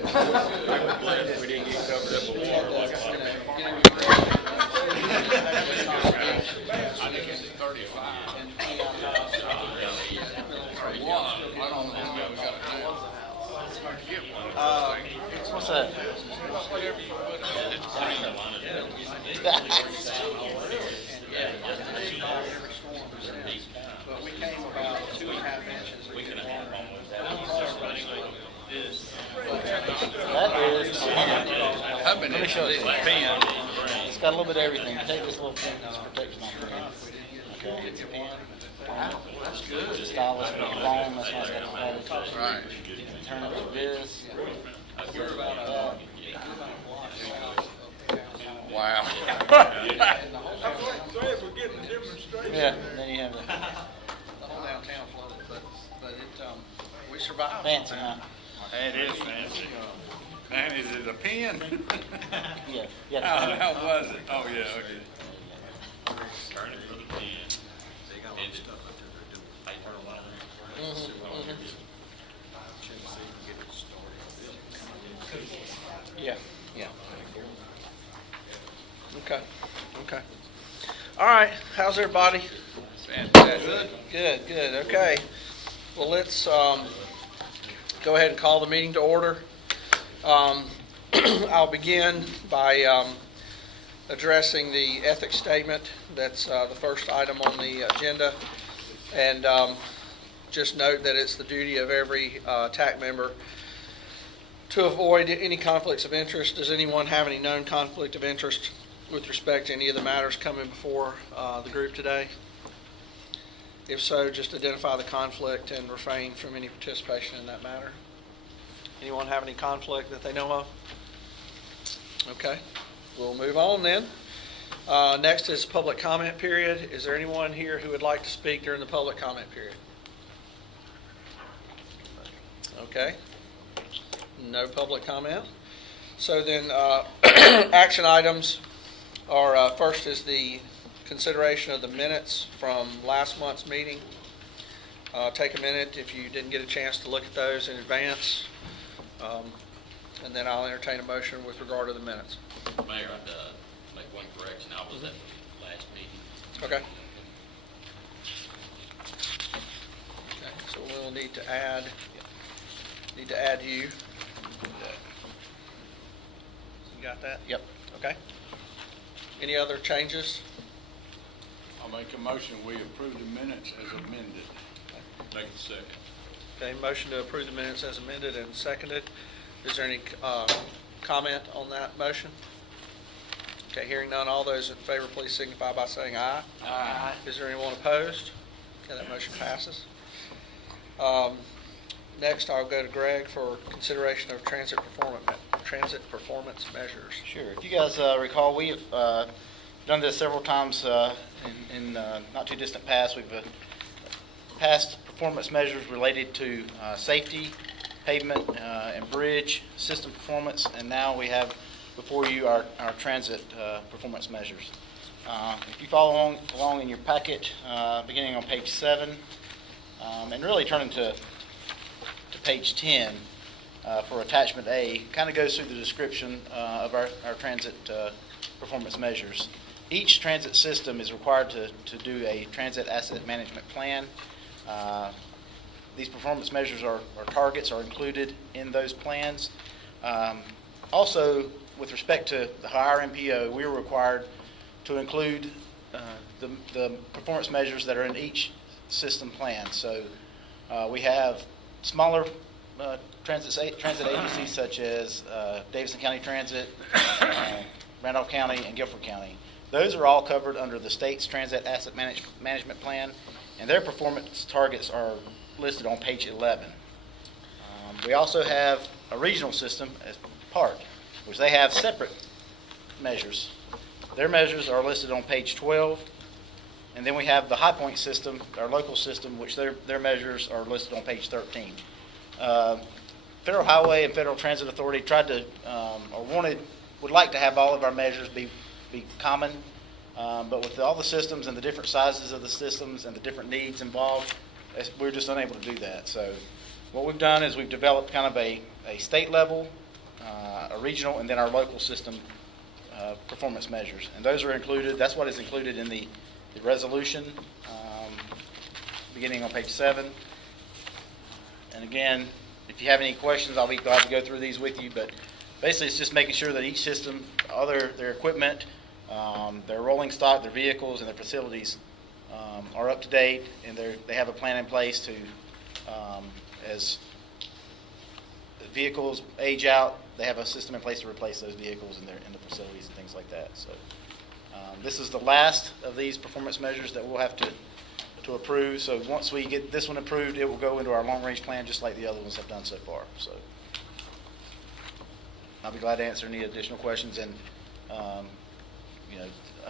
We didn't get covered up with water like that. What's that? But we came about 2.5 inches. That is. I've been Let me show it to you. pen. It's got a little bit of everything. Take this little thing, this protection off there. Okay, it's a pen. Wow, that's good. It's a stylus for your phone. That's why it's got the phone. Right. You can turn it like this. Wow. Yeah, and then you have the The whole downtown flooded, but we survived. fancy, huh? That is fancy. Man, is it a pen? Yeah. Yeah. How was it? Oh, yeah, okay. Yeah, yeah. Okay, okay. All right, how's everybody? Fantastic. Good, okay. Well, let's go ahead and call the meeting to order. I'll begin by addressing the ethics statement. That's the first item on the agenda. And just note that it's the duty of every TAC member to avoid any conflicts of interest. Does anyone have any known conflict of interest with respect to any of the matters coming before the group today? If so, just identify the conflict and refrain from any participation in that matter. Anyone have any conflict that they know of? Okay, we'll move on then. Next is public comment period. Is there anyone here who would like to speak during the public comment period? Okay, no public comment. So then action items are first is the consideration of the minutes from last month's meeting. Take a minute if you didn't get a chance to look at those in advance. And then I'll entertain a motion with regard to the minutes. Mayor, I'd make one correction. I was at the last meeting. Okay. Okay, so we'll need to add you. You got that? Yep. Okay. Any other changes? I'll make a motion, we approve the minutes as amended. Make it second. Okay, motion to approve the minutes as amended and seconded. Is there any comment on that motion? Okay, hearing none, all those in favor, please signify by saying aye. Aye. Is there anyone opposed? Okay, that motion passes. Next, I'll go to Greg for consideration of transit performance measures. Sure. If you guys recall, we have done this several times in not too distant past. We've passed performance measures related to safety, pavement, and bridge system performance, and now we have before you our transit performance measures. If you follow along in your packet, beginning on page 7, and really turning to page 10 for attachment A, kind of goes through the description of our transit performance measures. Each transit system is required to do a transit asset management plan. These performance measures or targets are included in those plans. Also, with respect to the higher MPO, we are required to include the performance measures that are in each system plan. So we have smaller transit agencies such as Davidson County Transit, Randolph County, and Guilford County. Those are all covered under the state's transit asset management plan, and their performance targets are listed on page 11. We also have a regional system as part, which they have separate measures. Their measures are listed on page 12, and then we have the High Point system, our local system, which their measures are listed on page 13. Federal Highway and Federal Transit Authority tried to, would like to have all of our measures be common, but with all the systems and the different sizes of the systems and the different needs involved, we're just unable to do that. So what we've done is we've developed kind of a state level a regional, and then our local system performance measures. And those are included, that's what is included in the resolution, beginning on page 7. And again, if you have any questions, I'll be glad to go through these with you, but basically it's just making sure that each system, all their equipment, their rolling stock, their vehicles, and their facilities are up to date, and they have a plan in place to, as vehicles age out, they have a system in place to replace those vehicles in the facilities and things like that. So this is the last of these performance measures that we'll have to approve. So once we get this one approved, it will go into our long-range plan just like the other ones have done so far. So I'll be glad to answer any additional questions. And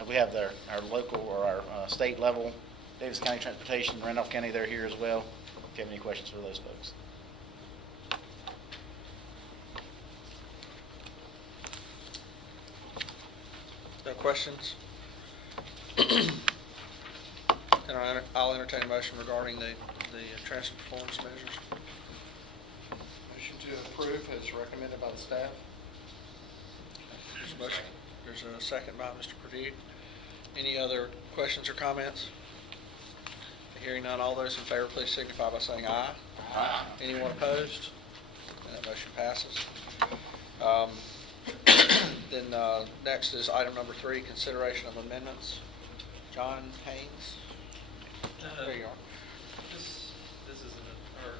we have our local or our state level, Davis County Transportation, Randolph County, they're here as well. If you have any questions for those folks. No questions? And I'll entertain a motion regarding the transit performance measures. Motion to approve as recommended by the staff. There's a motion. There's a second by Mr. Perdue. Any other questions or comments? Hearing none, all those in favor, please signify by saying aye. Aye. Anyone opposed? And that motion passes. Then next is item number 3, consideration of amendments. John Haynes. There you are. This is our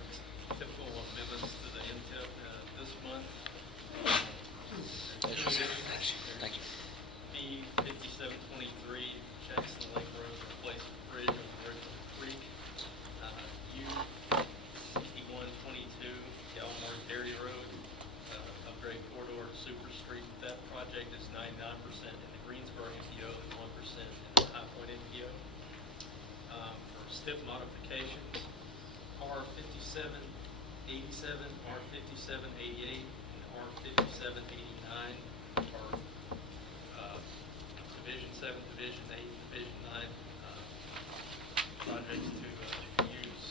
typical amendments to the MTIP this month. Thank you. B5723, Jackson Lake Road, replacement bridge on Original Creek. U6122, Galmore Dairy Road, upgrade corridor to Super Street. That project is 99% in the Greensboro MPO and 1% in the High Point MPO. For STIP modifications, R5787, R5788, and R5789 are Division 7, Division 8, Division 9 projects to use,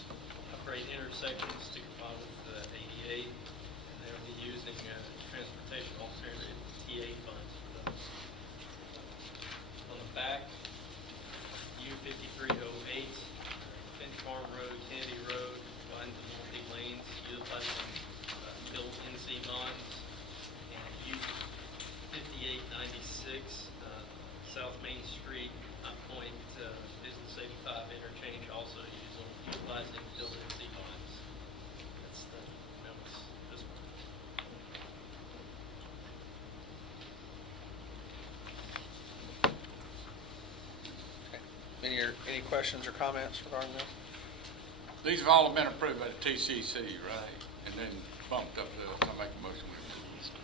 upgrade intersections to comply with the ADA, and they'll be using transportation alternative TA funds for those. On the back, U5308, Finch Farm Road, Kennedy Road, widen to multi-lanes, utilizing built NC bonds, and U5896, South Main Street, High Point, Business 85 interchange, also utilizing built NC bonds. That's the amendments this month. Any questions or comments regarding this? These have all been approved by the TCC, right? And then bumped up to, I make a motion with it.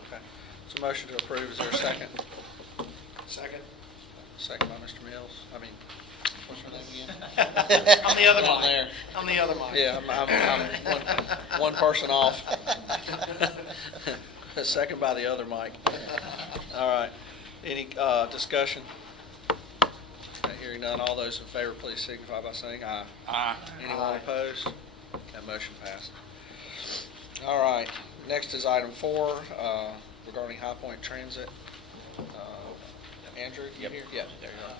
Okay. So motion to approve, is there a second? Second. Second by Mr. Mills. I mean, what's your name again? On the other On mic. there. On the other mic. Yeah, I'm one person off. Second by the other Mike. All right. Any discussion? Hearing none, all those in favor, please signify by saying aye. Aye. Anyone opposed? That motion passed. All right. Next is item 4 regarding High Point Transit. Andrew, you here? Yeah, there you are.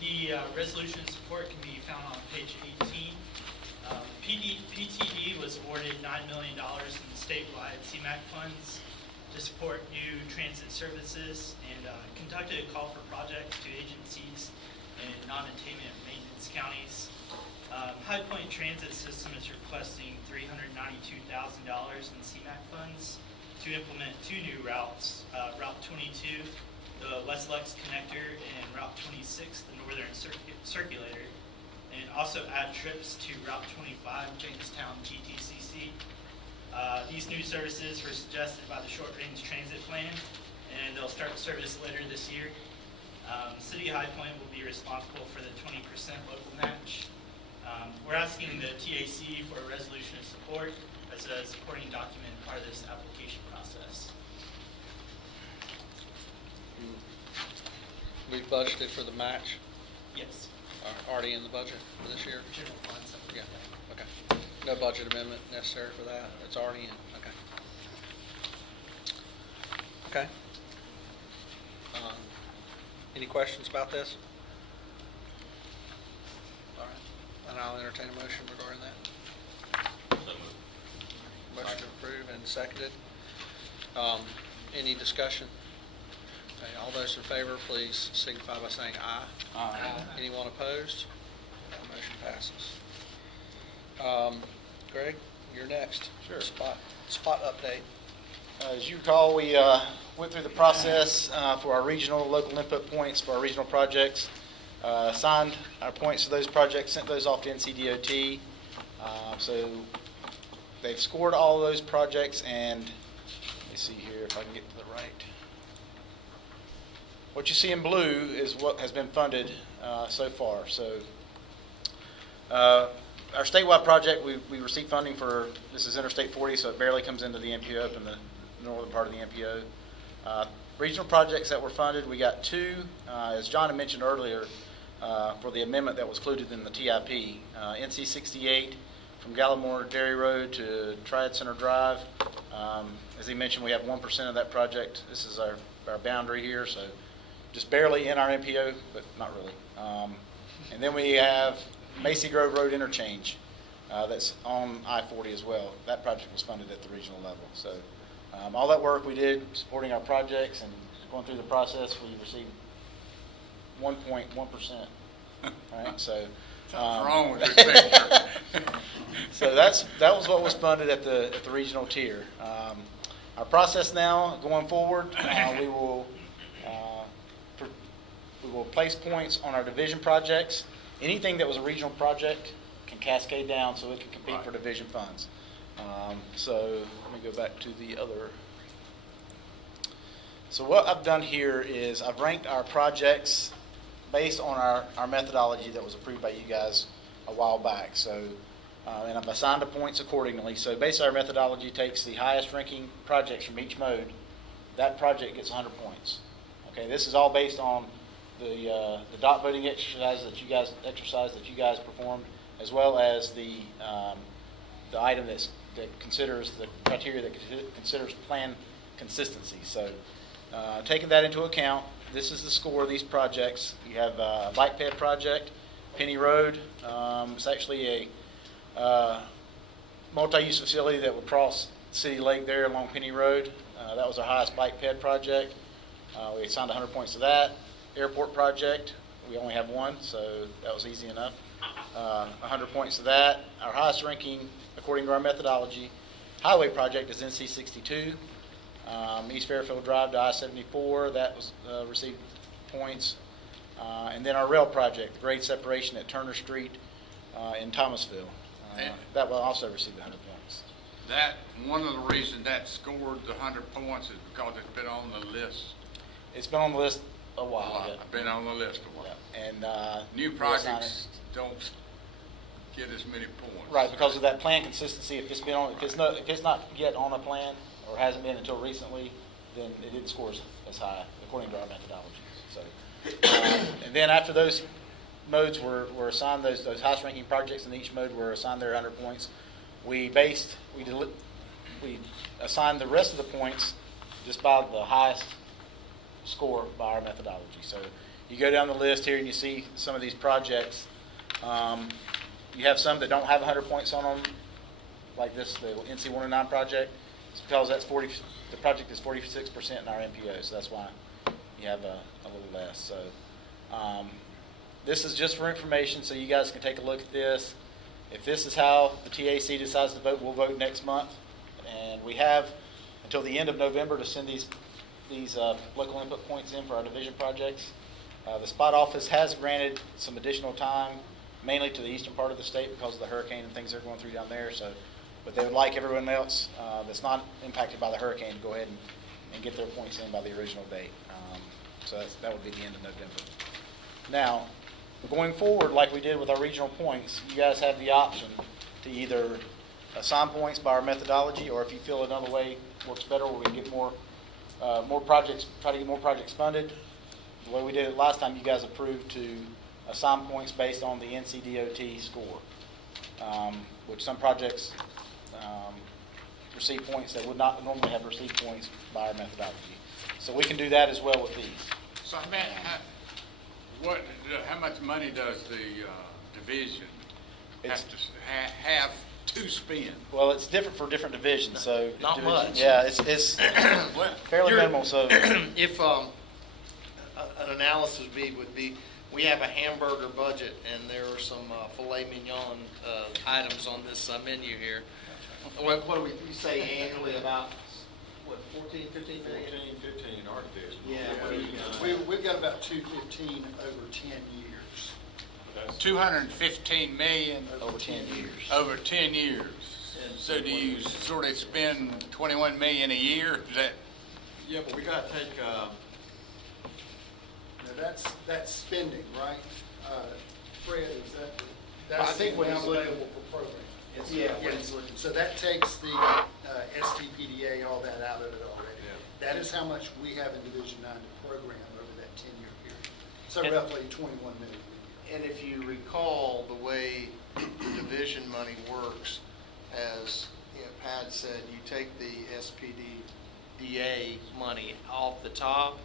The resolution support can be found on page 18. PTD was awarded $9 million in statewide CMAQ funds to support new transit services and conducted a call for projects to agencies in non-attainment maintenance counties. High Point Transit System is requesting $392,000 in CMAQ funds to implement 2 new routes, Route 22, the West Lux Connector, and Route 26, the Northern Circulator, and also add trips to Route 25, Jamestown GTCC. These new services were suggested by the Short Range Transit Plan, and they'll start service later this year. City of High Point will be responsible for the 20% local match. We're asking the TAC for a resolution of support as a supporting document part of this application process. We've budgeted for the match, Yes. already in the budget for this year? General funds. Yeah, okay. No budget amendment necessary for that? It's already in, okay. Okay. Any questions about this? All right, and I'll entertain a motion regarding that. So moved. Motion approved and seconded. Any discussion? Okay, all those in favor, please signify by saying aye. Aye. Anyone opposed? That motion passes. Greg, you're next. Sure. Spot update. As you recall, we went through the process for our regional local input points for our regional projects, assigned our points to those projects, sent those off to NCDOT. So they've scored all of those projects, and let me see here if I can get to the right. What you see in blue is what has been funded so far. So our statewide project, we received funding for, this is Interstate 40, so it barely comes into the MPO up in the northern part of the MPO. Regional projects that were funded, we got two, as John had mentioned earlier, for the amendment that was included in the TIP. NC 68 from Gallimore Dairy Road to Triad Center Drive. As he mentioned, we have 1% of that project. This is our boundary here, so just barely in our MPO, but not really. And then we have Macy Grove Road interchange that's on I-40 as well. That project was funded at the regional level. So all that work we did supporting our projects and going through the process, we received 1.1%. Right, so Something's wrong with your picture. so that was what was funded at the regional tier. Our process now going forward, we will place points on our division projects. Anything that was a regional project can cascade down so it can compete for division funds. So let me go back to the other. So what I've done here is I've ranked our projects based on our methodology that was approved by you guys a while back. So, and I've assigned the points accordingly. So basically our methodology takes the highest ranking projects from each mode. That project gets 100 points. Okay, this is all based on the dot voting exercise that you guys performed, as well as the item that considers the criteria that considers plan consistency. So taking that into account, this is the score of these projects. You have a bike ped project, Penny Road. It's actually a multi-use facility that would cross City Lake there along Penny Road. That was our highest bike ped project. We assigned 100 points to that. Airport project, we only have one, so that was easy enough. 100 points to that. Our highest ranking, according to our methodology, highway project is NC 62. East Fairfield Drive to I-74, that was received points. And then our rail project, the grade separation at Turner Street in Thomasville. That will also receive 100 points. That, one of the reasons that scored the 100 points is because it's been on the list. It's been on the list a while. Yeah. I've been on the list a while. Yeah. And new projects don't get as many points. Right, because of that plan consistency. If it's not yet on a plan or hasn't been until recently, then it didn't score as high according to our methodology. So, and then after those modes were assigned, those highest ranking projects in each mode were assigned their 100 points. We assigned the rest of the points just by the highest score by our methodology. So you go down the list here and you see some of these projects. You have some that don't have 100 points on them, like this, the NC 109 project. It's because the project is 46% in our MPO, so that's why you have a little less. So this is just for information, so you guys can take a look at this. If this is how the TAC decides to vote, we'll vote next month. And we have until the end of November to send these local input points in for our division projects. The spot office has granted some additional time, mainly to the eastern part of the state because of the hurricane and things they're going through down there. So, but they would like everyone else that's not impacted by the hurricane to go ahead and get their points in by the original date. So that would be the end of November. Now, going forward, like we did with our regional points, you guys have the option to either assign points by our methodology, or if you feel another way works better, where we can get more projects, try to get more projects funded. The way we did it last time, you guys approved to assign points based on the NCDOT score, which some projects receive points that would not normally have received points by our methodology. So we can do that as well with these. So, man, how much money does the division It's- have to spend? Well, it's different for different divisions, so. Not division- much. Yeah, it's Well, fairly You're- minimal, so. If, an analysis would be, we have a hamburger budget, and there are some filet mignon items on this menu here. What do we say annually, about, what, 14, 15 million? 15 in our division. Yeah, we've got about 215 over 10 years. 215 million Over 10 years. over 10 years. So do you sort of spend 21 million a year? Is that, Yeah, but we gotta take, Now, that's spending, right? Fred, is that? I think when he's looking- available for program. Yeah, when he's looking. So that takes the STPDA, all that out of it already. Yeah. That is how much we have in Division 9 to program over that 10-year period. So And- roughly 21 million. And if you recall, the way the division money works, as you know, Pat said, you take the SPDDA money off the top,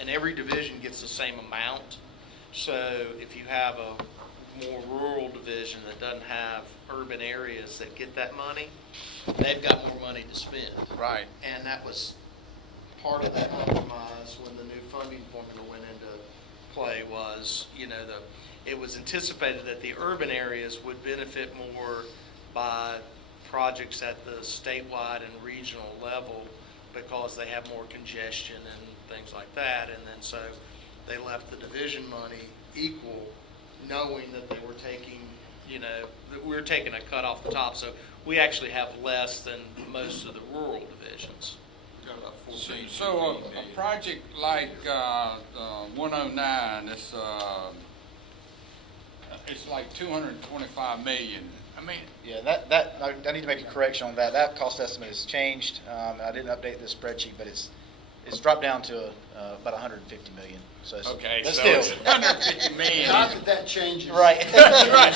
and every division gets the same amount. So if you have a more rural division that doesn't have urban areas that get that money, they've got more money to spend. right? And that was part of the compromise when the new funding formula went into play was, it was anticipated that the urban areas would benefit more by projects at the statewide and regional level because they have more congestion and things like that. And then so they left the division money equal, knowing that they were taking, that we were taking a cut off the top. So we actually have less than most of the rural divisions. we got about 14, So 15 a million. project like 109, it's like 225 million. I mean, Yeah, I need to make a correction on that. That cost estimate has changed. I didn't update this spreadsheet, but it's dropped down to about 150 million. So it's, okay, but so still. it's 150 million. Not that that changes. Right. Right.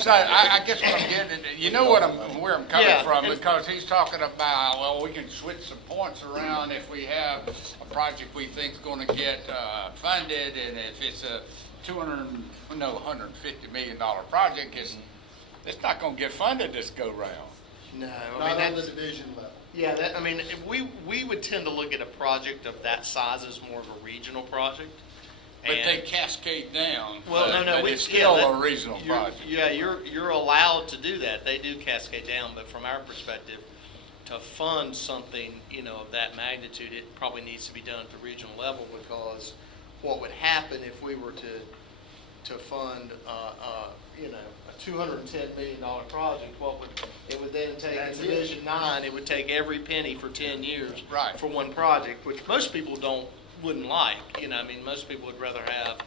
So I guess what I'm getting at, you know where I'm coming Yeah. from, because he's talking about, well, we can switch some points around if we have a project we think's gonna get funded, and if it's a $150 million project, it's not gonna get funded this go-round. No, Not on the division level. Yeah, we would tend to look at a project of that size as more of a regional project. But And- they cascade down. Well, no, but it's yeah, still that- a regional you're- project. Yeah, you're allowed to do that. They do cascade down, but from our perspective, to fund something, of that magnitude, it probably needs to be done at the regional level, because what would happen if we were to fund, a $210 million project, it would then take, in That's it. Division 9, it would take every penny for 10 years Right. for one project, which most people wouldn't like. Most people would rather have,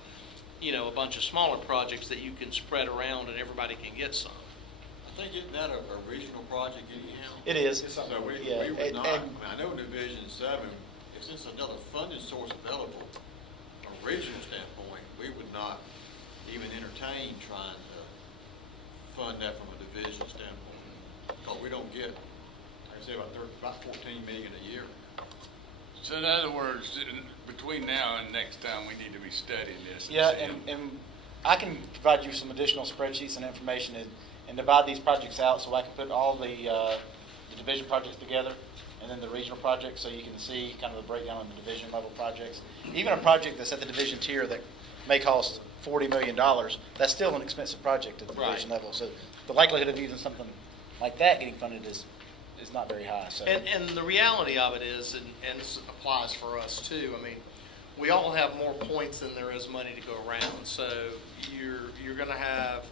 a bunch of smaller projects that you can spread around and everybody can get some. I think isn't that a regional project anyhow? It is. So we Yeah, would not, and- I know Division 7, if there's another funding source available, from a regional standpoint, we would not even entertain trying to fund that from a division standpoint. Because we don't get, like I say, about 14 million a year. So in other words, between now and next time, we need to be studying this. Yeah, seeing- and I can provide you some additional spreadsheets and information and divide these projects out so I can put all the division projects together and then the regional projects, so you can see kind of the breakdown of the division level projects. Even a project that's at the division tier that may cost $40 million, that's still an expensive project at the division Right. level. So the likelihood of using something like that getting funded is not very high. So. And the reality of it is, and this applies for us too, we all have more points than there is money to go around. So you're going to have,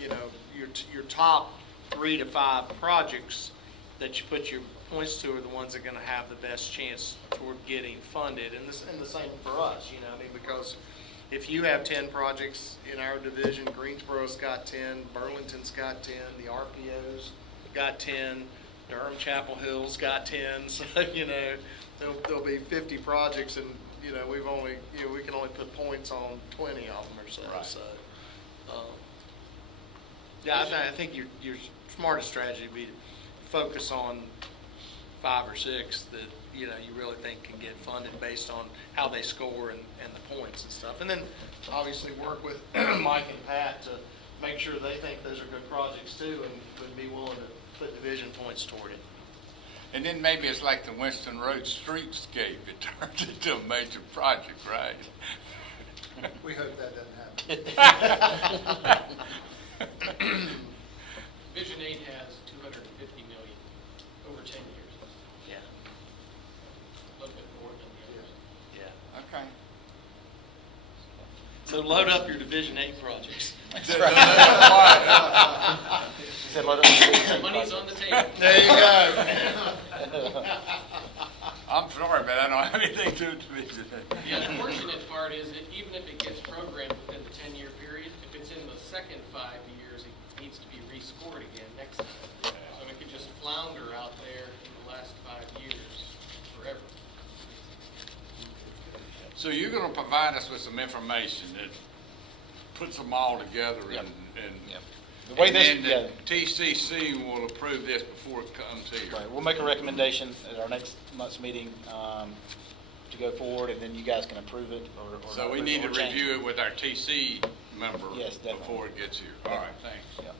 your top 3 to 5 projects that you put your points to are the ones that are going to have the best chance toward getting funded. And the same for us, because if you have 10 projects in our division, Greensboro's got 10, Burlington's got 10, the RPO's got 10, Durham Chapel Hill's got 10, so, there'll be 50 projects, and, we can only put points on 20 of them or so. Right. So, yeah, I think your smartest strategy would be to focus on 5 or 6 that, you know, you really think can get funded based on how they score and the points and stuff. And then obviously work with Mike and Pat to make sure they think those are good projects too and would be willing to put division points toward it. And then maybe it's like the Winston Road streetscape, it turns into a major project, right? We hope that doesn't happen. Vision 8 has 250 million over 10 years, Yeah, a little bit more than the others. yeah. Okay. So load up your Division 8 projects. He said, "Load up the Money's on the table. There you go. I'm sorry, but I don't have anything to do with it. The unfortunate part is that even if it gets programmed within the 10-year period, if it's in the second 5 years, it needs to be rescored again next time. So it could just flounder out there in the last 5 years forever. So you're gonna provide us with some information that puts them all together Yep. and Yep. The way and this, then yeah, the TCC will approve this before it comes here. right, we'll make a recommendation at our next month's meeting to go forward, and then you guys can approve it or So not we approve need to or change review it with our TC member Yes, definitely. before it gets here. All right, thanks. Yeah.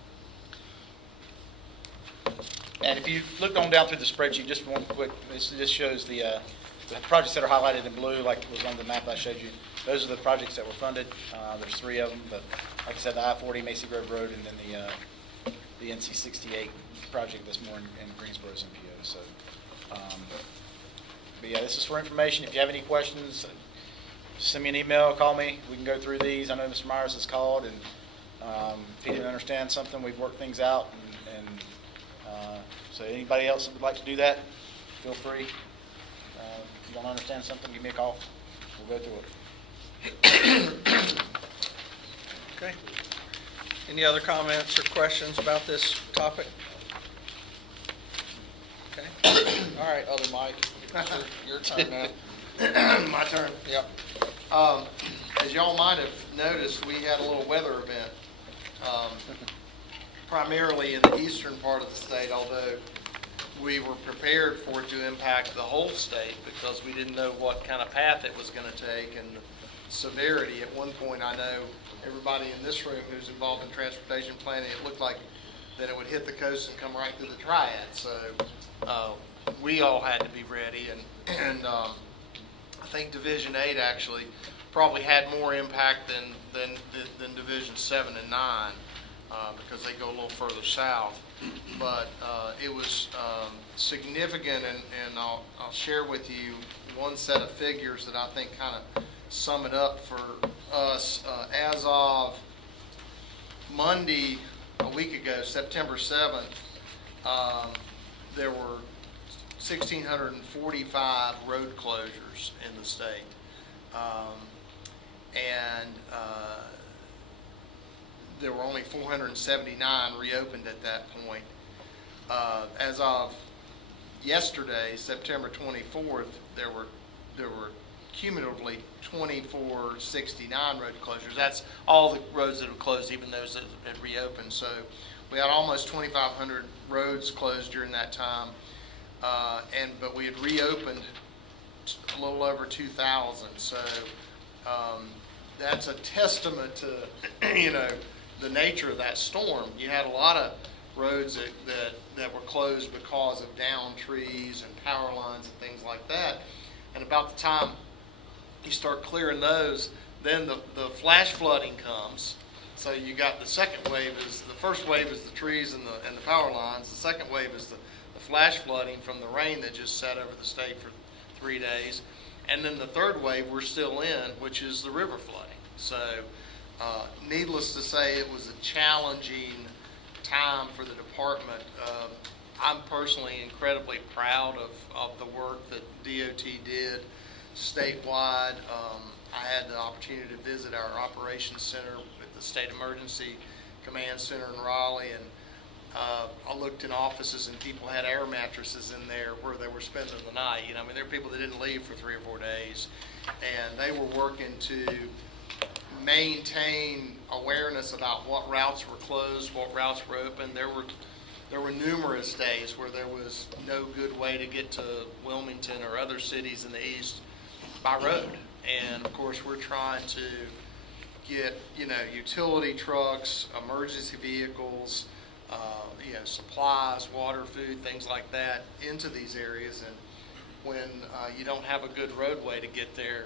And if you look on down through the spreadsheet, just one quick, this shows the projects that are highlighted in blue, like was on the map I showed you. Those are the projects that were funded. There's 3 of them, but like I said, the I-40 Macy Grove Road, and then the NC-68 project that's more in Greensboro's MPO. So, but yeah, this is for information. If you have any questions, send me an email, call me. We can go through these. I know Mr. Myers has called, and if he didn't understand something, we've worked things out. And so anybody else that would like to do that, feel free. If you don't understand something, give me a call. We'll go through it. Okay. Any other comments or questions about this topic? Okay. All right, other Mike, your turn now. My turn. Yep. As y'all might have noticed, we had a little weather event, primarily in the eastern part of the state, although we were prepared for it to impact the whole state because we didn't know what kind of path it was going to take and the severity. At one point, I know everybody in this room who's involved in transportation planning, it looked like that it would hit the coast and come right through the triad. So we all had to be ready, and I think Division 8 actually probably had more impact than Division 7 and 9 because they go a little further south. But it was significant, and I'll share with you one set of figures that I think kind of sum it up for us. As of Monday, a week ago, September 7th, there were 1,645 road closures in the state. And there were only 479 reopened at that point. As of yesterday, September 24th, there were cumulatively 2,469 road closures. That's all the roads that have closed, even those that had reopened. So we had almost 2,500 roads closed during that time, but we had reopened a little over 2,000. So that's a testament to the nature of that storm. You had a lot of roads that were closed because of downed trees and power lines and things like that. And about the time you start clearing those, then the flash flooding comes. So you got the second wave the first wave is the trees and the power lines. The second wave is the flash flooding from the rain that just sat over the state for 3 days. And then the third wave we're still in, which is the river flooding. So needless to say, it was a challenging time for the department. I'm personally incredibly proud of the work that DOT did statewide. I had the opportunity to visit our operations center with the State Emergency Command Center in Raleigh, and I looked in offices and people had air mattresses in there where they were spending the night. There were people that didn't leave for 3 or 4 days, and they were working to maintain awareness about what routes were closed, what routes were open. There were there were numerous days where there was no good way to get to Wilmington or other cities in the east by road. And of course, we're trying to get, utility trucks, emergency vehicles, supplies, water, food, things like that into these areas. And when you don't have a good roadway to get there,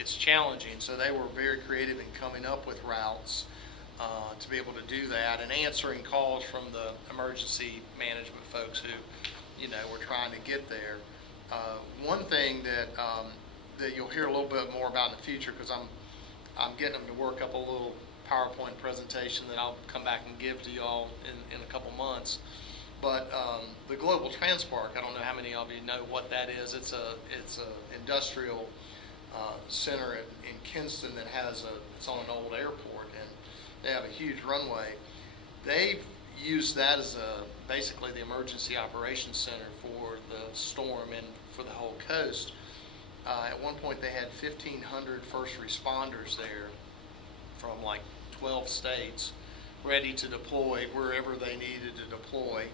it's challenging. So they were very creative in coming up with routes to be able to do that, and answering calls from the emergency management folks who, were trying to get there. One thing that you'll hear a little bit more about in the future, because I'm getting them to work up a little PowerPoint presentation that I'll come back and give to y'all in a couple months. But the Global Transpark, I don't know how many of you know what that is. It's a industrial center in Kinston that has it's on an old airport, and they have a huge runway. They've used that as basically the emergency operations center for the storm and for the whole coast. At one point, they had 1,500 first responders there from like 12 states, ready to deploy wherever they needed to deploy.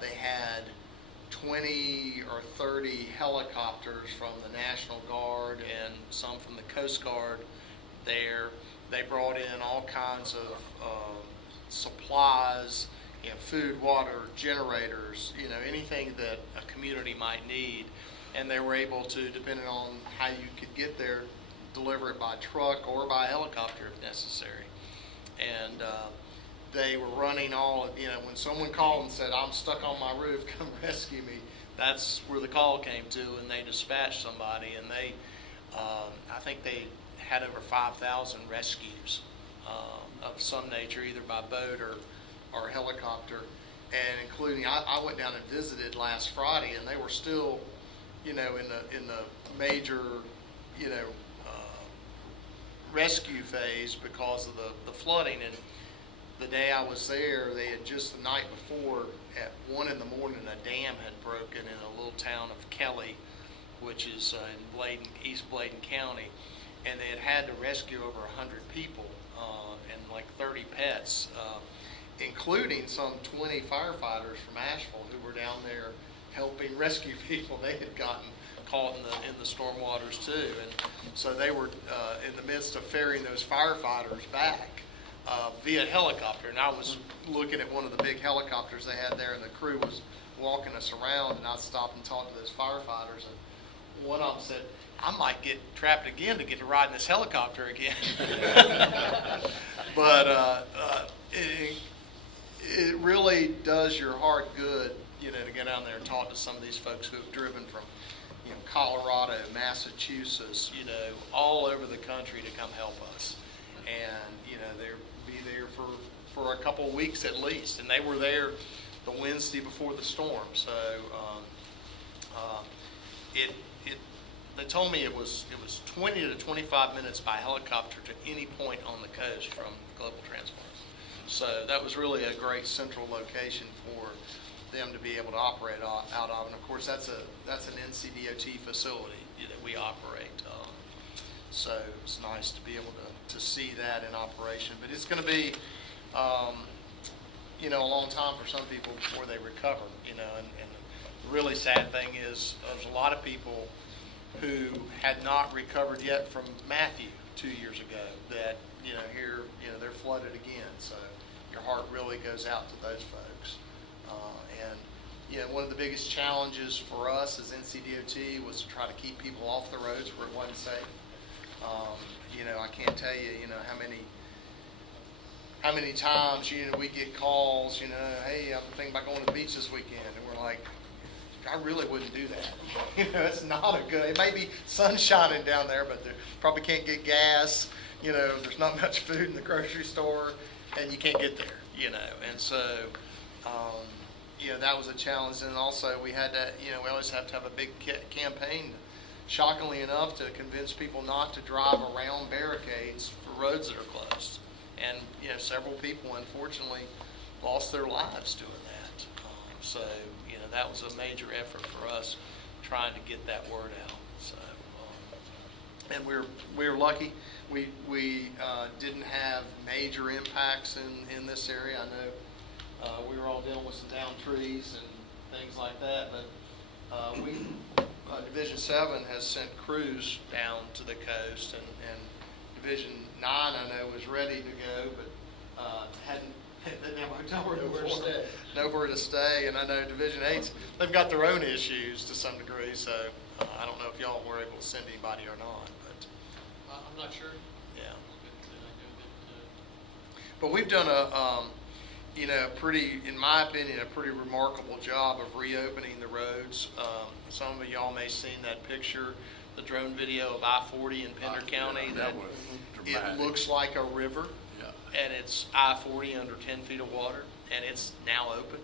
They had 20 or 30 helicopters from the National Guard and some from the Coast Guard there. They brought in all kinds of supplies, food, water, generators, anything that a community might need. And they were able to, depending on how you could get there, deliver it by truck or by helicopter if necessary. And they were running all, when someone called and said, "I'm stuck on my roof, come rescue me," that's where the call came to, and they dispatched somebody. And they, I think they had over 5,000 rescues of some nature, either by boat or helicopter. And including, I went down and visited last Friday, and they were still, in the major, rescue phase because of the flooding. And the day I was there, they had just the night before at 1 in the morning, a dam had broken in a little town of Kelly, which is in East Bladen County, and they had to rescue over 100 people and like 30 pets, including some 20 firefighters from Asheville who were down there helping rescue people. They had gotten caught in the storm waters too, and so they were in the midst of ferrying those firefighters back via helicopter. And I was looking at one of the big helicopters they had there, and the crew was walking us around, and I stopped and talked to those firefighters, and one of them said, "I might get trapped again to get to ride in this helicopter again." But it really does your heart good, to get down there and talk to some of these folks who have driven from, Colorado, Massachusetts, all over the country to come help us. And, they'll be there for a couple of weeks at least. And they were there the Wednesday before the storm. So they told me it was 20 to 25 minutes by helicopter to any point on the coast from Global Transport. So that was really a great central location for them to be able to operate out of. And of course, that's an NCDOT facility that we operate. So it's nice to be able to see that in operation. But it's going to be, a long time for some people before they recover. And the really sad thing is there's a lot of people who had not recovered yet from Matthew 2 years ago that, here, they're flooded again. So your heart really goes out to those folks. And one of the biggest challenges for us as NCDOT was to try to keep people off the roads where it wasn't safe. I can't tell you, how many times, we get calls, "Hey, I'm thinking about going to the beach this weekend," and we're like, I really wouldn't do that. It's not a good, it may be sun shining down there, but they probably can't get gas. There's not much food in the grocery store, and you can't get there, And so, that was a challenge. And also we had to, we always have to have a big campaign, shockingly enough, to convince people not to drive around barricades for roads that are closed. And, several people, unfortunately, lost their lives doing that. So, that was a major effort for us trying to get that word out. So, and we're lucky. We didn't have major impacts in this area. I know We were all dealing with some downed trees and things like that, but Division 7 has sent crews down to the coast, and Division 9, I know, was ready to go, but didn't have a hotel room nowhere to stay. And I know Division 8's, they've got their own issues to some degree, so I don't know if y'all were able to send anybody or not, but I'm not sure. yeah. But I know that, But we've done a pretty, in my opinion, a pretty remarkable job of reopening the roads. Some of y'all may have seen that picture, the drone video of I-40 in Pender County. That was It dramatic. looks like a river, Yeah. and it's I-40 under 10 feet of water, and it's now open,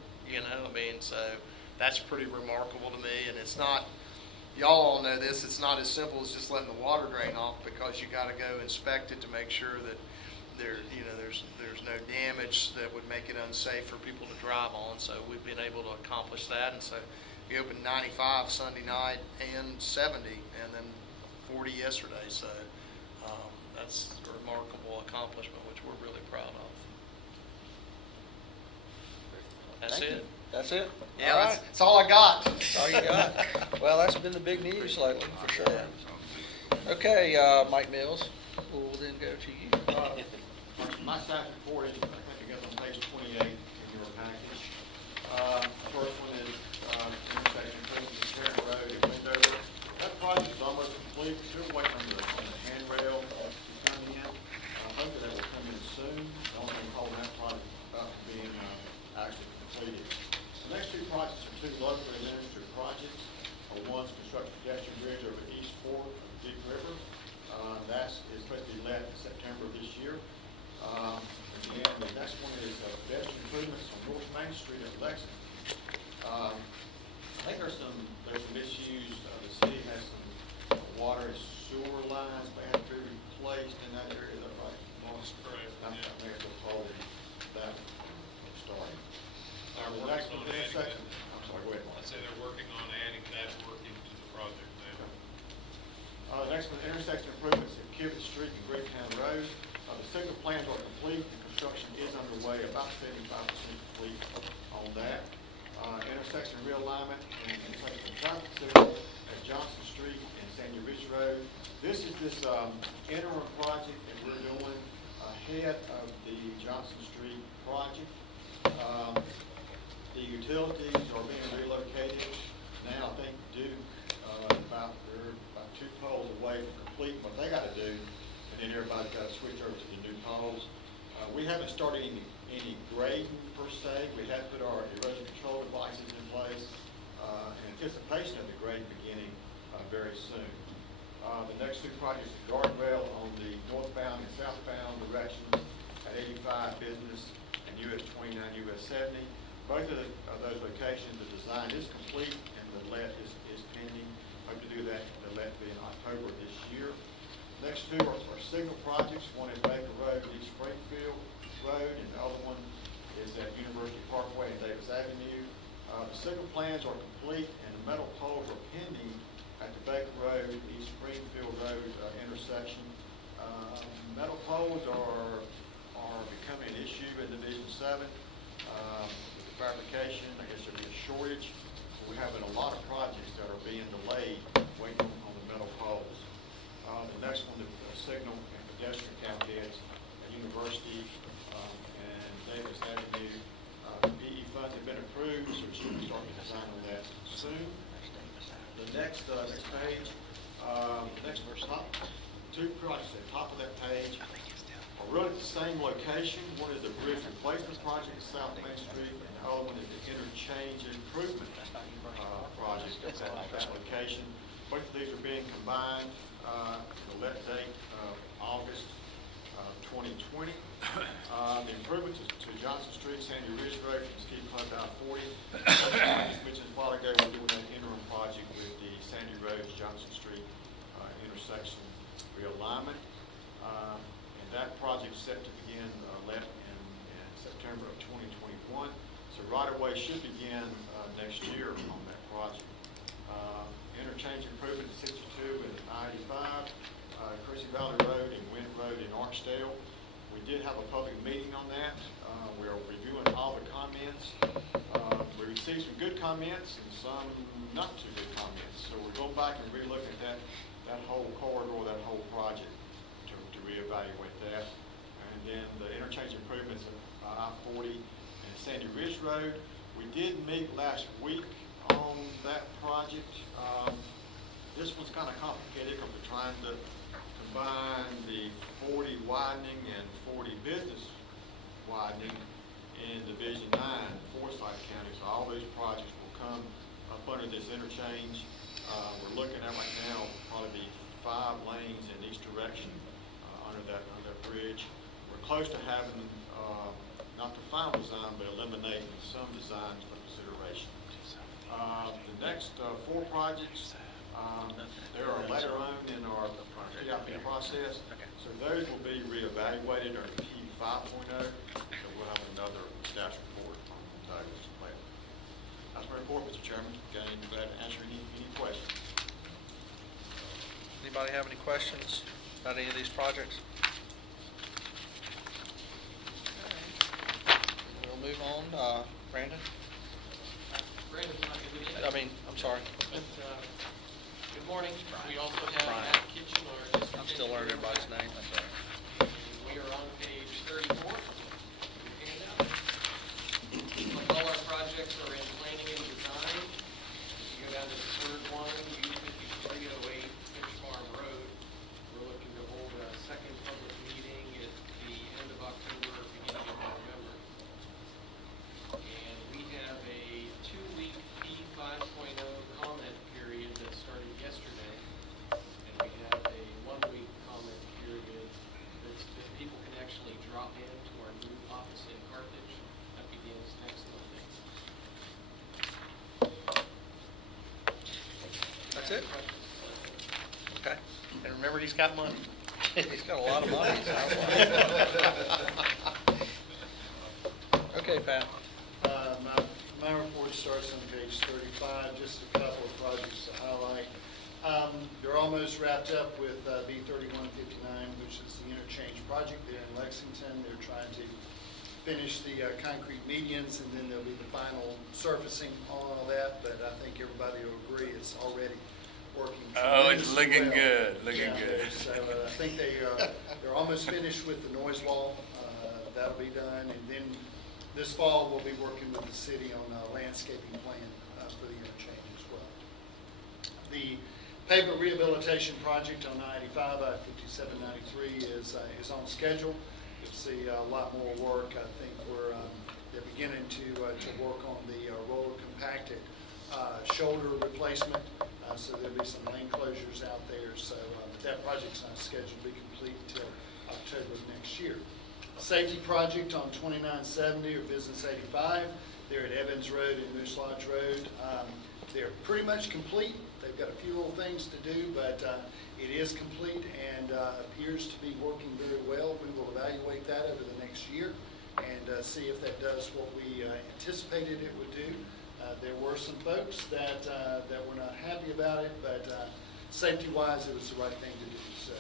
so that's pretty remarkable to me. And it's not, y'all all know this, it's not as simple as just letting the water drain off, because you got to go inspect it to make sure that there's no damage that would make it unsafe for people to drive on. So we've been able to accomplish that, and so we opened 95 Sunday night and 70, and then 40 yesterday. So that's a remarkable accomplishment, which we're really proud of. That's Thank you. it. That's it? Yeah, All that's, right. that's all I got. That's all you got. Well, that's been the big news lately, for sure. Okay, Mike Mills, we'll then go to you. My staff report is, I think it goes on page 28 in your package. The first one is intersection Christmas and Tarrant Road in Wendover. That project is almost complete. We're still waiting on the handrail to come in. Hopefully that will come in soon. The only thing holding that project up from being actually completed. The next two projects are two locally administered projects. One's construction pedestrian bridge over East Fork of the Big River. That is supposed to be let in September of this year. And the next one is pedestrian improvements on North Main Street at Lexington. I think there's some issues. The city has some water and sewer lines that have to be replaced in that area. Is that right? That's correct, I yeah. think it's a whole that starting. They're The working next on one, adding intersection. that. I'm sorry, go ahead. I say they're working on adding that work into the project now. The next one, intersection improvements at Kivett Street and Greytown Road. The signal plans are complete, and construction is underway, about 75% complete on that. Intersection realignment and intersection traffic signal at Johnson Street and Sandy Ridge Road. This is this interim project that we're doing ahead of the Johnson Street project. The utilities are being relocated now. I think Duke, they're about 2 poles away from completing what they got to do, and then everybody's got to switch over to the new poles. We haven't started any grading per se. We have put our erosion control devices in place in anticipation of the grade beginning very soon. The next two projects, the guardrail on the northbound and southbound directions at 85 Business and US 29, US 70. Both of those locations, the design is complete and the let is pending. Hope to do that, the let be in October of this year. Next two are signal projects. One is Baker Road and East Springfield Road, and the other one is at University Parkway and Davis Avenue. The signal plans are complete and the metal poles are pending at the Baker Road, East Springfield Road intersection. Metal poles are becoming an issue in Division 7 with the fabrication. I guess there'll be a shortage. So we're having a lot of projects that are being delayed waiting on the metal poles. The next one, the signal and pedestrian caveats at University and Davis Avenue. PE funds have been approved, so we should be starting to design on that soon. The next page, two projects at the top of that page are really at the same location. One is the bridge replacement project at South Main Street, and the other one is the interchange improvement project at that location. Both of these are being combined. The let date August 2020. The improvements to Johnson Street, Sandy Ridge Road, from Ski Club I-40. I just mentioned a while ago we're doing an interim project with the Sandy Road, Johnson Street intersection realignment. And that project is set to begin let in September of 2021. So right away should begin next year on that project. Interchange improvement at 62 and I-85, Chrissy Valley Road and Wind Road in Archdale. We did have a public meeting on that. We're reviewing all the comments. We received some good comments and some not too good comments. So we'll go back and relook at that whole corridor, that whole project to reevaluate that. And then the interchange improvements of I-40 and Sandy Ridge Road. We did meet last week on that project. This one's kind of complicated because we're trying to combine the 40 widening and 40 business widening in Division 9, Forsyth County. So all those projects will come up under this interchange. We're looking at right now probably 5 lanes in each direction under that bridge. We're close to having not the final design, but eliminating some designs for consideration. The next 4 projects, there are later on in our TIP process, so those will be reevaluated under P 5.0, so we'll have another staff report on those later. That's my report, Mr. Chairman. Got any, glad to answer any questions. Anybody have any questions about any of these projects? We'll move on. Brandon? Brandon's not going to be I'm sorry. Good morning. We also have Brian. Matt Kitchen, our assistant I'm still learning engineer. everybody's name. That's all right. We are on page 34. Handout. Like all our projects are in planning and design. If you go down to the third one, U5308 Finch Farm Road, we're looking to hold a second public meeting at the end of October, beginning of November. And we have a 2-week P 5.0 comment period that started yesterday. And we have a 1-week comment period that people can actually drop into our new office in Carthage. That begins next Monday. That's it? Okay. And remember, he's got money. He's got a lot of money. Okay, Pat. My report starts on page 35, just a couple of projects to highlight. They're almost wrapped up with B3159, which is the interchange project there in Lexington. They're trying to finish the concrete medians, and then there'll be the final surfacing on all that, but I think everybody will agree it's already working It's tremendously looking well. good, looking Yeah, good. So I think they're almost finished with the noise wall. That'll be done, and then this fall we'll be working with the city on a landscaping plan for the interchange as well. The pavement rehabilitation project on I-85, I-5793 is on schedule. You'll see a lot more work. I think they're beginning to work on the roller compacted shoulder replacement. So there'll be some lane closures out there. So that project's not scheduled to be complete until October of next year. Safety project on 2970 or Business 85. They're at Evans Road and Moose Lodge Road. They're pretty much complete. They've got a few little things to do, but it is complete and appears to be working very well. We will evaluate that over the next year and see if that does what we anticipated it would do. There were some folks that were not happy about it, but safety-wise, it was the right thing to do. So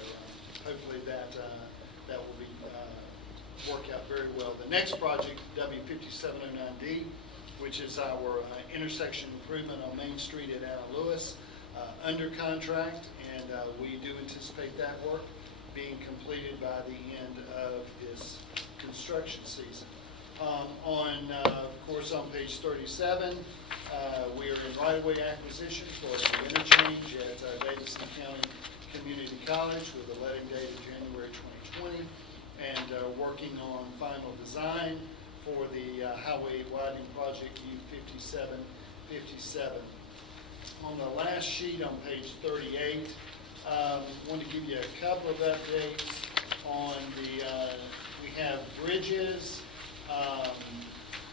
hopefully that will be work out very well. The next project, W5709D, which is our intersection improvement on Main Street at Anna Lewis, under contract, and we do anticipate that work being completed by the end of this construction season. Of course, on page 37, we are in right-of-way acquisition for the interchange at Davidson County Community College with a letting date of January 2020, and working on final design for the highway widening project U5757. On the last sheet on page 38, want to give you a couple of updates on we have bridges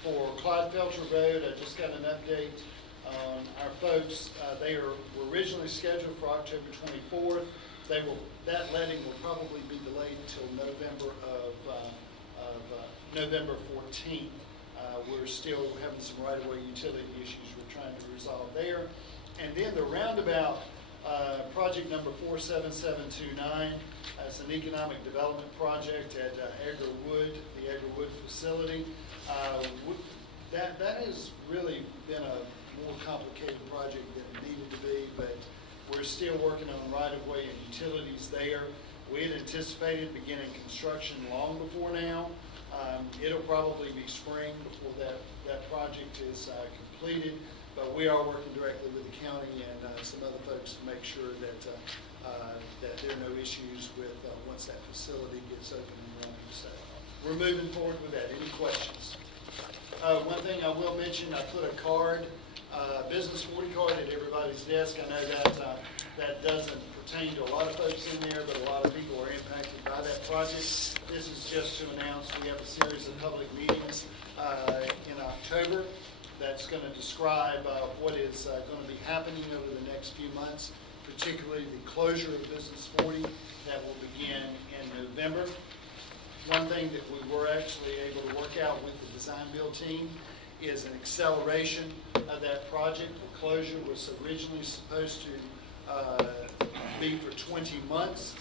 for Clyde-Felcher Road. I just got an update on our folks. They were originally scheduled for October 24th. That letting will probably be delayed until November 14th. We're still having some right-of-way utility issues we're trying to resolve there. And then the roundabout Project number 47729, it's an economic development project at Edgar Wood, the Edgar Wood facility. That has really been a more complicated project than it needed to be, but we're still working on right-of-way and utilities there. We had anticipated beginning construction long before now. It'll probably be spring before that project is completed, but we are working directly with the county and some other folks to make sure that there are no issues with once that facility gets open and running. So we're moving forward with that. Any questions? One thing I will mention, I put a card, business 40 card at everybody's desk. I know that that doesn't pertain to a lot of folks in there, but a lot of people are impacted by that project. This is just to announce we have a series of public meetings in October that's going to describe what is going to be happening over the next few months, particularly the closure of Business 40 that will begin in November. One thing that we were actually able to work out with the design build team is an acceleration of that project. The closure was originally supposed to be for 20 months.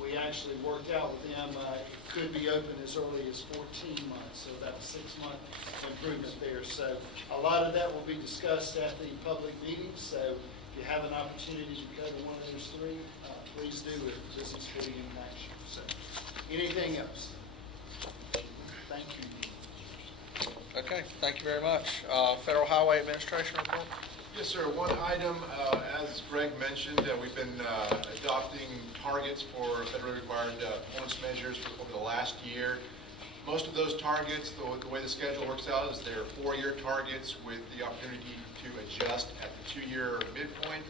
We actually worked out with them, it could be open as early as 14 months, so about a 6-month improvement there. So a lot of that will be discussed at the public meetings, so if you have an opportunity to go to one of those three, please do if Business 40 impacts you. So anything else? Thank you. Okay, thank you very much. Federal Highway Administration report? Yes, sir. One item, as Greg mentioned, we've been adopting targets for federally required performance measures over the last year. Most of those targets, the way the schedule works out, is they're 4-year targets with the opportunity to adjust at the 2-year midpoint.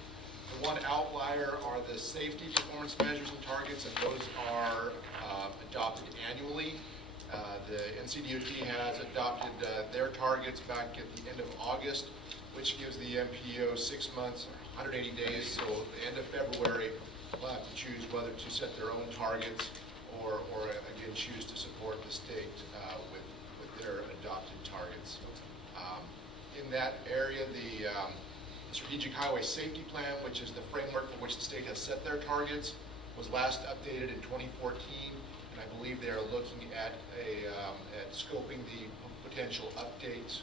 The one outlier are the safety performance measures and targets, and those are adopted annually. The NCDOT has adopted their targets back at the end of August, which gives the MPO 6 months, 180 days. So at the end of February, we'll have to choose whether to set their own targets or again, choose to support the state with their adopted targets. In that area, the Strategic Highway Safety Plan, which is the framework for which the state has set their targets, was last updated in 2014. I believe they are looking at at scoping the potential updates,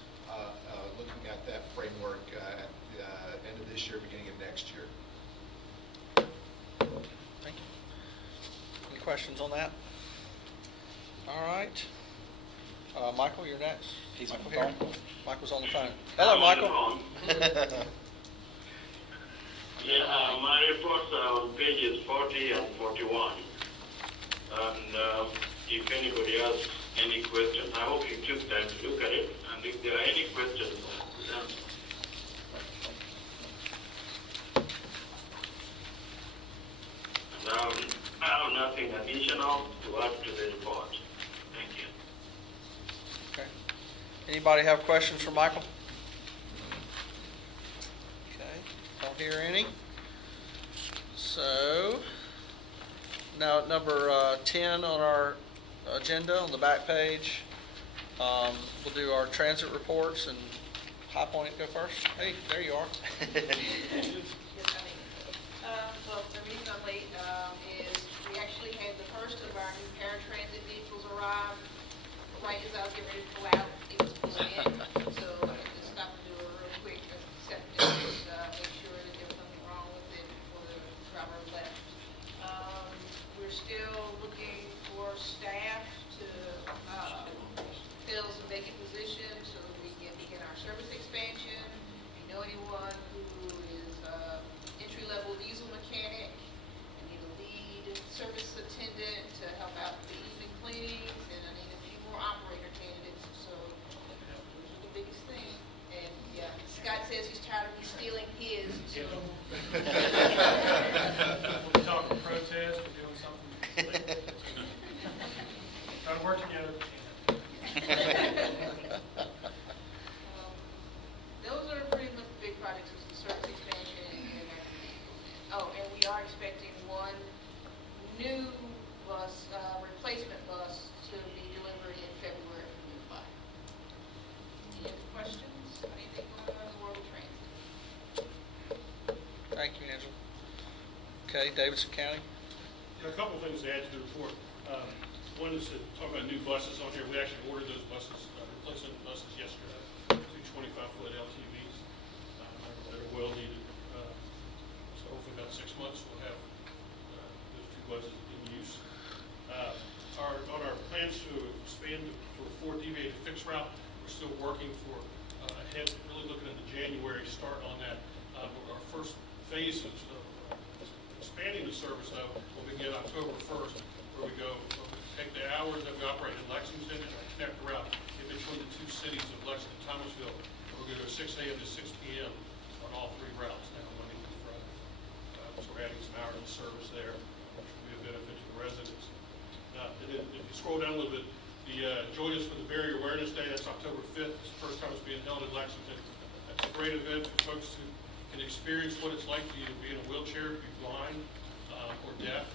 looking at that framework at the end of this year, beginning of next year. Thank you. Any questions on that? All right. Michael, you're next. He's on Michael the phone. here. Michael's on the phone. Hello, Michael. Yeah, my reports are on pages 40 and 41. And if anybody has any questions, I hope you took time to look at it. And if there are any questions, I have nothing additional to add to the report. Thank you. Okay. Anybody have questions for Michael? Okay. Don't hear any. So now at number 10 on our agenda on the back page, we'll do our transit reports, and High Point, go first. Hey, there you are. Well, the reason I'm late is we actually had the first of our new paratransit vehicles arrive right as I was getting ready to go out. It was pulling in, so I had to stop and do a real quick acceptance, make sure that there was nothing wrong with it before the driver left. We're still looking for staff to fill some vacant positions so that we can begin our service expansion. If you know anyone who is entry-level diesel mechanic and need a lead service attendant to help out with the evening cleanings, and I need a few more operator candidates, so those are the biggest thing. And yeah, Scott says he's tired of me stealing his, so. We're talking protest, we're doing something. Try to work together. Those are pretty much the big projects, was the service expansion and oh, and we are expecting one new bus, replacement bus to be delivered in February from Unified. Any other questions? Anything going on in the world of transit? Thank you, Angela. Okay, Davidson County? A couple of things to add to the report. One is to talk about new buses on here. We actually ordered those buses, replacement buses yesterday, two 25-foot LTVs that are well needed. So hopefully about 6 months we'll have those two buses in use. On our plans to expand for Fort deviated fixed route, we're still working for ahead, really looking at the January start on that. Our first phase of expanding the service though will begin October 1st, where we go take the hours that we operate in Lexington and connect the route in between the two cities of Lexington and Thomasville. We're going to go 6 a.m. to 6 p.m. on all three routes now, Monday through Friday. So we're adding some hours of service there, which will be a benefit to the residents. And then if you scroll down a little bit, join us for the Barrier Awareness Day. That's October 5th. It's the first time it's being held in Lexington. That's a great event for folks who can experience what it's like to either be in a wheelchair, be blind, or deaf,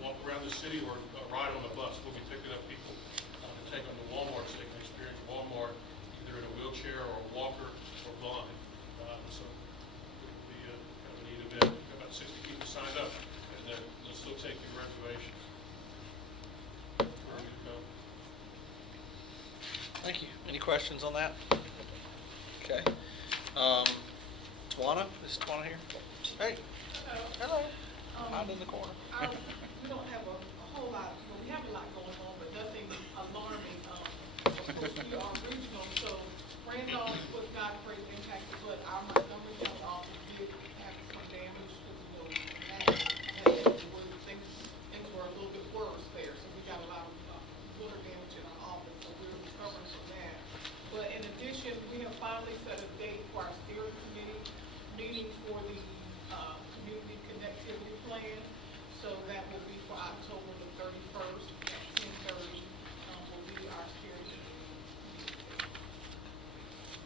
walk around the city or ride on a bus. We'll be picking up people to take them to Walmart so they can experience Walmart either in a wheelchair or a walker or blind. So it'll be kind of a neat event. We've got about 60 people signed up, and they'll still take your reservations. Ready to go. Thank you. Any questions on that? Okay. Tawana, is Tawana here? Hey. Hello. Out in the corner. We don't have a whole lot, we have a lot going on, but nothing alarming. Of course, we are regional, so Randolph was not greatly impacted, but our Montgomery County office did have some damage because things were a little bit worse there, so we got a lot of water damage in our office, so we're recovering from that. But in addition, we have finally set a date for our steering committee meeting for the community connectivity plan. So that will be for October the 31st at 10:30. Will be our steering committee.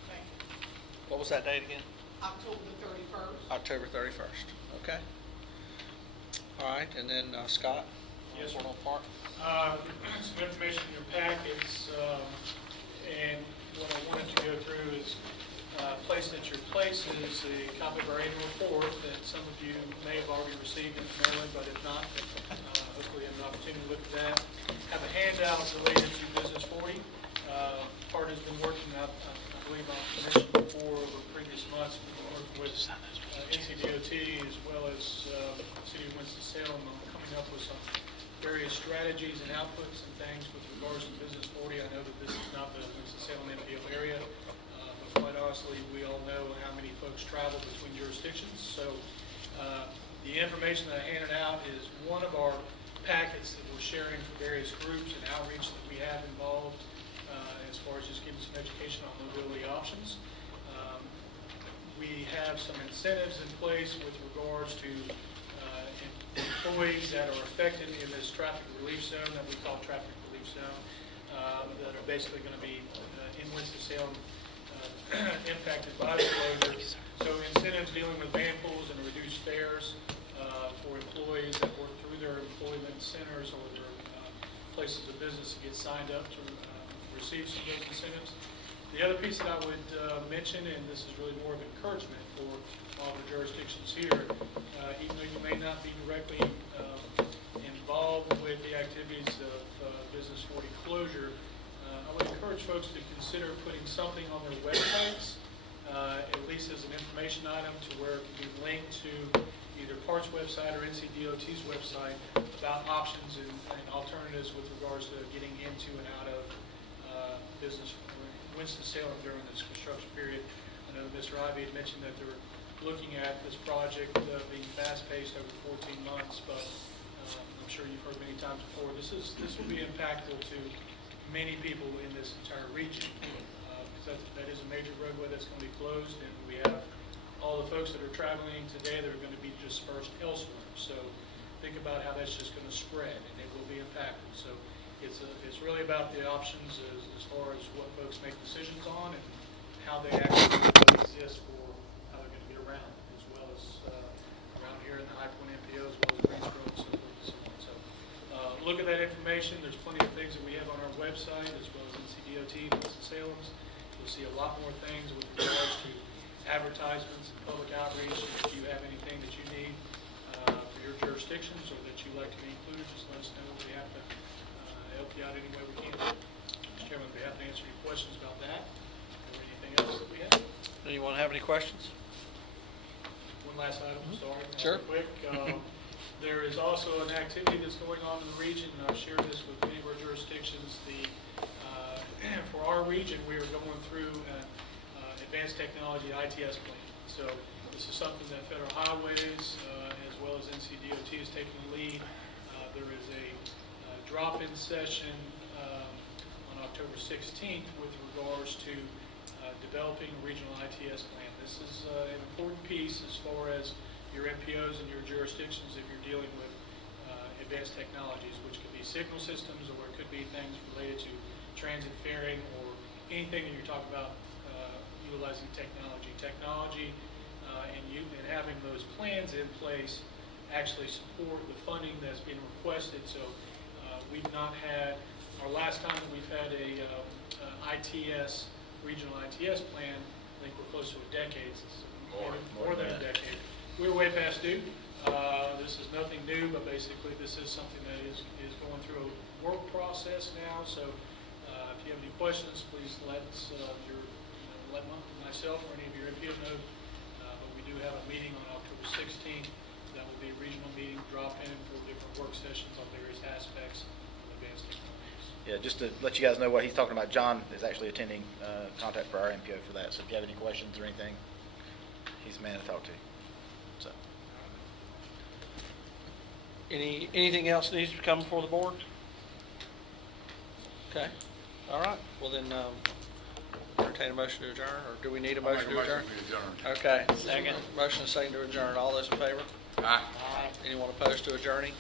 Thank you. What was that date again? October the 31st. October 31st. Okay. All right, and then Scott? Yes, sir. Park. Some information in your packets, and what I wanted to go through is placed at your places a copy of our annual report that some of you may have already received in mailing, but if not, hopefully you have an opportunity to look at that. Have a handout related to Business 40. Part has been working, I believe, on commission before over previous months. We've been working with NCDOT as well as the City of Winston-Salem on coming up with some various strategies and outputs and things with regards to Business 40. I know that this is not the Winston-Salem MPO area. Quite honestly, we all know how many folks travel between jurisdictions. So the information that I handed out is one of our packets that we're sharing for various groups and outreach that we have involved as far as just giving some education on mobility options. We have some incentives in place with regards to employees that are affected in this traffic relief zone that we call traffic relief zone that are basically going to be in Winston-Salem impacted by the closure. So incentives dealing with van pools and reduced fares for employees that work through their employment centers or their places of business to get signed up to receive some of those incentives. The other piece that I would mention, and this is really more of encouragement for all the jurisdictions here, even though you may not be directly involved with the activities of Business 40 closure, I would encourage folks to consider putting something on their websites, at least as an information item, to where it can be linked to either PART's website or NCDOT's website about options and alternatives with regards to getting into and out of business Winston-Salem during this construction period. I know Mr. Ivey had mentioned that they're looking at this project being fast-paced over 14 months, but I'm sure you've heard many times before, this will be impactful to many people in this entire region, because that is a major roadway that's going to be closed, and we have all the folks that are traveling today that are going to be dispersed elsewhere. So think about how that's just going to spread, and it will be impactful. So it's really about the options as far as what folks make decisions on and how they actually exist for how they're going to get around, as well as around here in the High Point MPO, as well as Greensboro and so forth and so on. So look at that information. There's plenty of things that we have on our website, as well as NCDOT, Winston-Salem's. You'll see a lot more things with regards to advertisements and public outreach. If you have anything that you need, jurisdictions or that you'd like to be included, just let us know. We have to help you out any way we can. Mr. Chairman, we have to answer any questions about that or anything else that we have. Anyone have any questions? One last item, sorry. Sure. Real quick. There is also an activity that's going on in the region, and I've shared this with many of our jurisdictions. For our region, we are going through an advanced technology ITS plan. So this is something that Federal Highways, as well as NCDOT, is taking the lead. There is a drop-in session on October 16th with regards to developing a regional ITS plan. This is an important piece as far as your MPOs and your jurisdictions if you're dealing with advanced technologies, which could be signal systems or it could be things related to transit faring or anything that you're talking about utilizing technology. And having those plans in place actually support the funding that's being requested. So we've not had, our last time we've had a regional ITS plan, I think we're close to a decade, more than a decade. We're way past due. This is nothing new, but basically this is something that is going through a work process now. So if you have any questions, please let myself or any of your MPO know. But we do have a meeting on October 16th. That will be a regional meeting, drop in for different work sessions on various aspects of advanced technologies. Yeah, just to let you guys know what he's talking about, John is actually attending contact for our MPO for that. So if you have any questions or anything, he's the man to talk to. So. Anything else needs to come before the board? Okay. All right. Well then, entertain a motion to adjourn, or do we need a motion to adjourn? Okay. Second. Motion and second to adjourn. All those in favor? Aye. Anyone opposed to adjourning?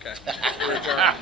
Okay. We're adjourned.